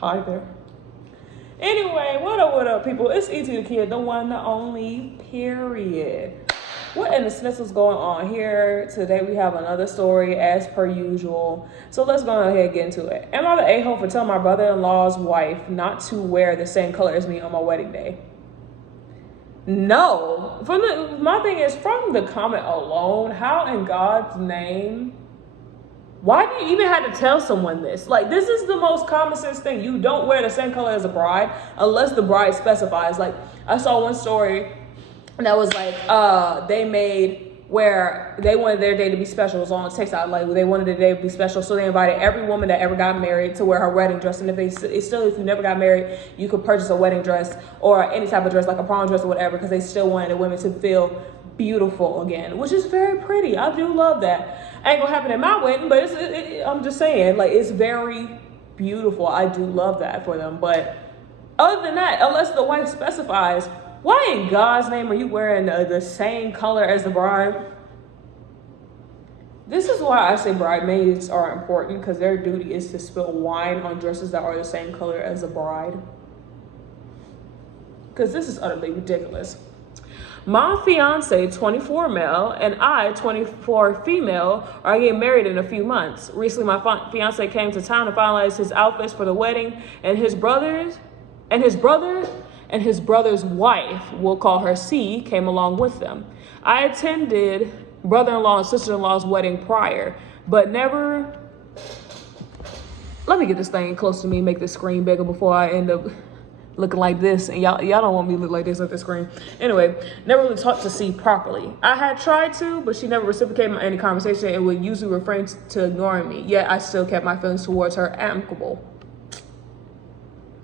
Hi there. Anyway, what up, people? It's E.T. the Kid, the one, the only, period. What in the sniffles is going on here? Today we have another story as per usual. So let's go ahead and get into it. Am I the a-hole for telling my brother-in-law's wife not to wear the same color as me on my wedding day? No. My thing is, from the comment alone, how in God's name, why do you even have to tell someone this? Like, this is the most common sense thing. You don't wear the same color as a bride unless the bride specifies. Like, I saw one story that was like, they made where they wanted their day to be special. It was on TikTok. Like, they wanted their day to be special. So they invited every woman that ever got married to wear her wedding dress. And if you never got married, you could purchase a wedding dress or any type of dress, like a prom dress or whatever, because they still wanted the women to feel beautiful again, which is very pretty. I do love that. Ain't gonna happen at my wedding, but I'm just saying, like, it's very beautiful. I do love that for them. But other than that, unless the wife specifies, why in God's name are you wearing the same color as the bride? This is why I say bridesmaids are important, because their duty is to spill wine on dresses that are the same color as the bride. Because this is utterly ridiculous. My fiance, 24 male, and I, 24 female, are getting married in a few months. Recently, my fiance came to town to finalize his outfits for the wedding, and his brother's wife, we'll call her C, came along with them. I attended brother-in-law and sister-in-law's wedding prior, but never. Let me get this thing close to me, make this screen bigger before I end up looking like this, and y'all don't want me to look like this at the screen. Anyway, never really talked to C properly. I had tried to, but she never reciprocated any conversation and would usually refrain to ignoring me. Yet I still kept my feelings towards her amicable.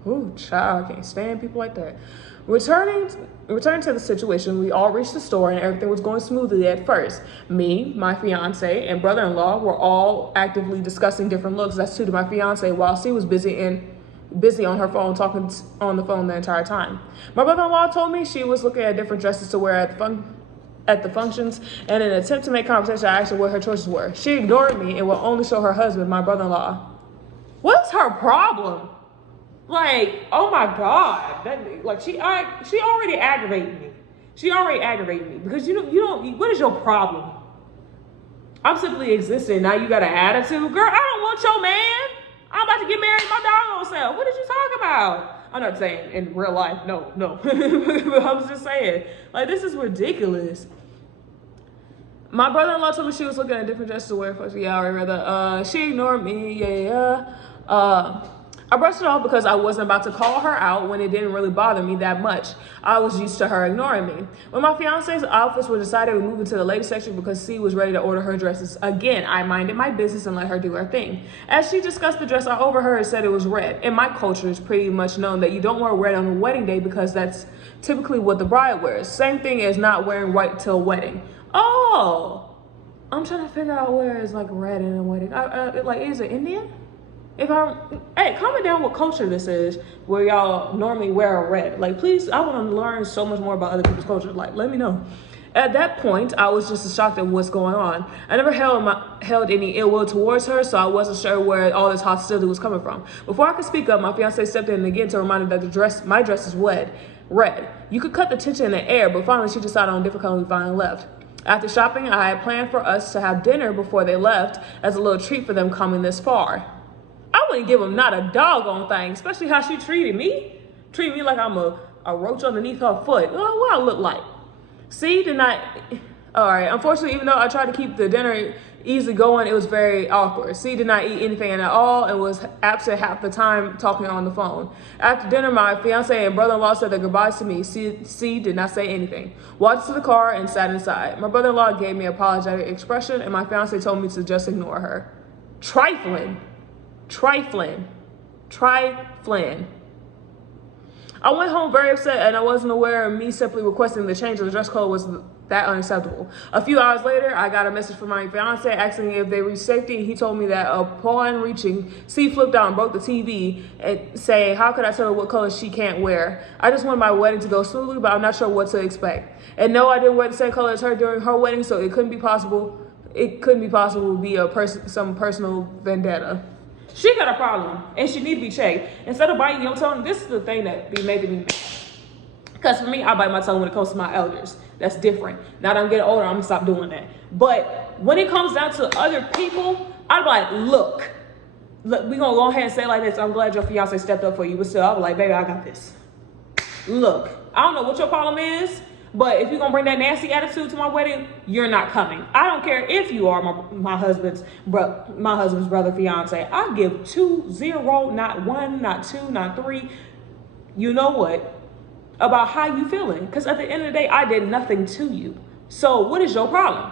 Ooh, child, I can't stand people like that. Returning to the situation, we all reached the store and everything was going smoothly at first. Me, my fiance, and brother-in-law were all actively discussing different looks that suited my fiance while C was busy on her phone, talking on the phone the entire time. My brother-in-law told me she was looking at different dresses to wear at the functions, and in an attempt to make conversation, I asked her what her choices were. She ignored me and will only show her husband, my brother-in-law. What's her problem? Like, oh my God, she already aggravated me. She already aggravated me because you don't. What is your problem? I'm simply existing. Now you got an attitude, girl. I don't want your man. I'm about to get married to my doggone self. What did you talk about? I'm not saying in real life, no. But I was just saying, like, this is ridiculous. My brother-in-law told me she was looking at different dresses to wear for she ignored me, I brushed it off because I wasn't about to call her out when it didn't really bother me that much. I was used to her ignoring me. When my fiance's outfits were decided, we moved into the ladies section because C was ready to order her dresses. Again, I minded my business and let her do her thing. As she discussed the dress, I overheard and said it was red. In my culture, it's pretty much known that you don't wear red on the wedding day because that's typically what the bride wears. Same thing as not wearing white till wedding. Oh, I'm trying to figure out where is like red in a wedding. Is it Indian? Hey, comment down what culture this is where y'all normally wear a red. Like, please, I want to learn so much more about other people's culture. Like, let me know. At that point, I was just as shocked at what's going on. I never held any ill will towards her, so I wasn't sure where all this hostility was coming from. Before I could speak up, my fiance stepped in again to remind her that my dress is red. You could cut the tension in the air, but finally she decided on a different color. We finally left. After shopping, I had planned for us to have dinner before they left as a little treat for them coming this far. I wouldn't give them not a doggone thing, especially how she treated me. Treat me like I'm a roach underneath her foot. What I look like? C did not. All right. Unfortunately, even though I tried to keep the dinner easy going, it was very awkward. C did not eat anything at all and was absent half the time talking on the phone. After dinner, my fiance and brother-in-law said their goodbyes to me. C did not say anything. Walked to the car and sat inside. My brother-in-law gave me an apologetic expression, and my fiance told me to just ignore her. Trifling. I went home very upset, and I wasn't aware of me simply requesting the change of the dress code was that unacceptable. A few hours later, I got a message from my fiance asking if they reached safety, and he told me that upon reaching, C flipped out and broke the TV and saying, how could I tell her what color she can't wear? I just wanted my wedding to go smoothly, but I'm not sure what to expect. And no, I didn't wear the same color as her during her wedding, so it couldn't be possible to be some personal vendetta. She got a problem and she need to be checked. Instead of biting your tongue, this is the thing that be making me mad. Because for me, I bite my tongue when it comes to my elders. That's different. Now that I'm getting older, I'm going to stop doing that. But when it comes down to other people, I'm like, look, we going to go ahead and say it like this. I'm glad your fiance stepped up for you. But still, I'll be like, baby, I got this. Look, I don't know what your problem is, but if you're going to bring that nasty attitude to my wedding, you're not coming. I don't care if you are my husband's brother, fiance. I give 2-0, not 1, not 2, not 3. You know what? About how you feeling. Because at the end of the day, I did nothing to you. So what is your problem?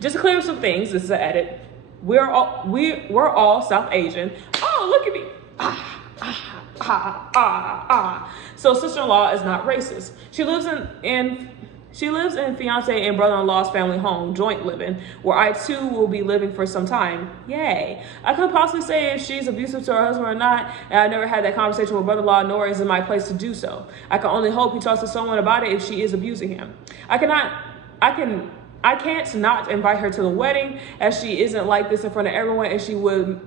Just to clear up some things, this is an edit. We're all South Asian. Oh, look at me. So sister-in-law is not racist. She lives in fiance and brother-in-law's family home, joint living, where I too will be living for some time. Yay. I couldn't possibly say if she's abusive to her husband or not, and I never had that conversation with brother-in-law, nor is it my place to do so. I can only hope he talks to someone about it if she is abusing him. I can't not invite her to the wedding, as she isn't like this in front of everyone, and she would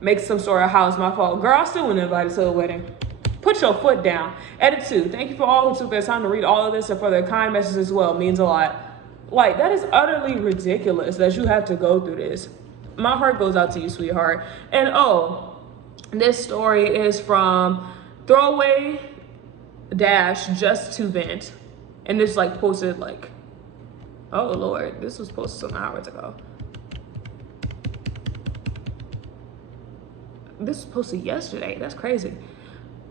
make some sort of how it's my fault. Girl, I still wouldn't invite her to the wedding. Put your foot down. Edit 2. Thank you for all who took their time to read all of this and for their kind messages as well. It means a lot. Like, that is utterly ridiculous that you have to go through this. My heart goes out to you, sweetheart. And this story is from throwaway dash just to vent. And it's like posted like, oh Lord, this was posted some hours ago. This was posted yesterday. That's crazy.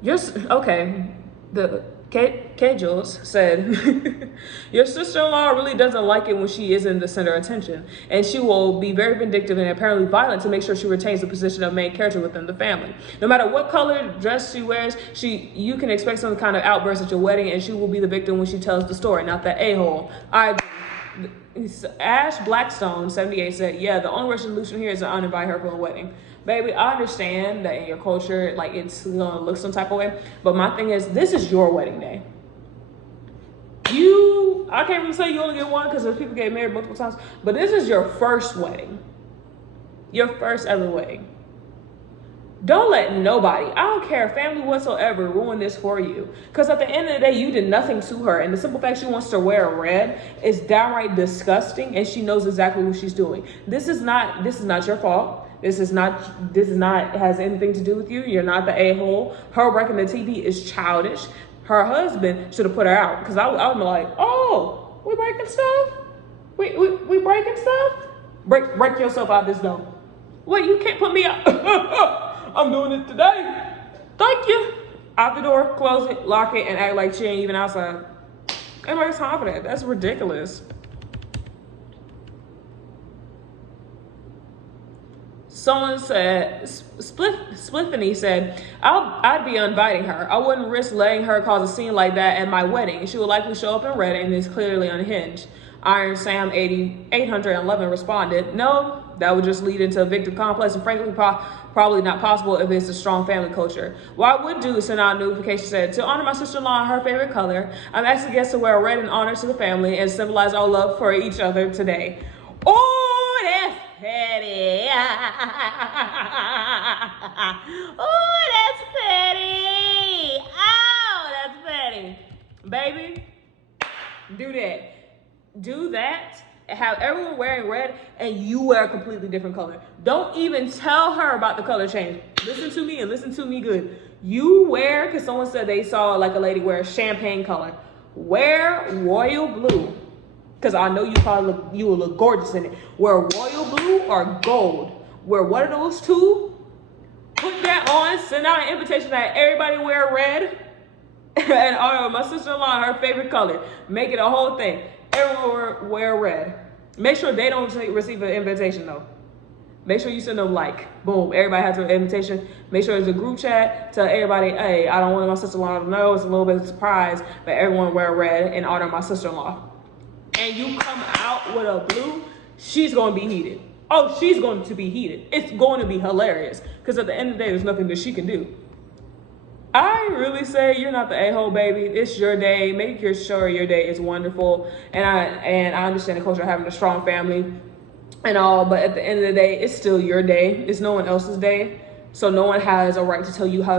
Okay, the K Jules said, your sister-in-law really doesn't like it when she isn't the center of attention, and she will be very vindictive and apparently violent to make sure she retains the position of main character within the family. No matter what color dress she wears, you can expect some kind of outburst at your wedding, and she will be the victim when she tells the story, not the a-hole. Ash Blackstone 78 said, yeah, the only resolution here is to uninvite her for a wedding. Baby, I understand that in your culture, like, it's gonna look some type of way, but my thing is, this is your wedding day. I can't even say you only get one because people get married multiple times, but this is your first wedding. Your first ever wedding. Don't let nobody, I don't care, family whatsoever, ruin this for you. Because at the end of the day, you did nothing to her. And the simple fact she wants to wear red is downright disgusting, and she knows exactly what she's doing. This is not your fault. This is not has anything to do with you. You're not the a-hole. Her breaking the TV is childish. Her husband should have put her out. Because I would be like, oh, we breaking stuff? We breaking stuff? Break yourself out this door. Wait, you can't put me out. I'm doing it today. Thank you. Out the door, close it, lock it, and act like she ain't even outside. Everybody's time for that. That's ridiculous. Someone said, Spliffany said, I'd be inviting her. I wouldn't risk letting her cause a scene like that at my wedding. She would likely show up in red and is clearly unhinged. Iron Sam 811 responded, no, that would just lead into a victim complex and frankly probably not possible if it's a strong family culture. What I would do is send out a notification said, to honor my sister-in-law in her favorite color, I'm asking guests to wear red in honor to the family and symbolize our love for each other today. Oh, that's petty. Oh, that's petty. Oh, that's petty. Baby, do that. Do that, have everyone wearing red, and you wear a completely different color. Don't even tell her about the color change. Listen to me and listen to me good. You wear, because someone said they saw like a lady wear champagne color. Wear royal blue, because I know you will look gorgeous in it. Wear royal blue or gold. Wear one of those two. Put that on. Send out an invitation that everybody wear red. And my sister-in-law, her favorite color. Make it a whole thing. Everyone wear red. Make sure they don't receive an invitation though. Make sure you send them like, boom, everybody has an invitation. Make sure it's a group chat. Tell everybody, hey, I don't want my sister-in-law to know. It's a little bit of a surprise, but everyone wear red in honor of my sister-in-law. And you come out with a blue, she's going to be heated. Oh, she's going to be heated. It's going to be hilarious. Because at the end of the day, there's nothing that she can do. I really say you're not the a-hole, baby. It's your day. Make sure your day is wonderful. And I understand the culture of having a strong family and all, but at the end of the day, it's still your day. It's no one else's day. So no one has a right to tell you how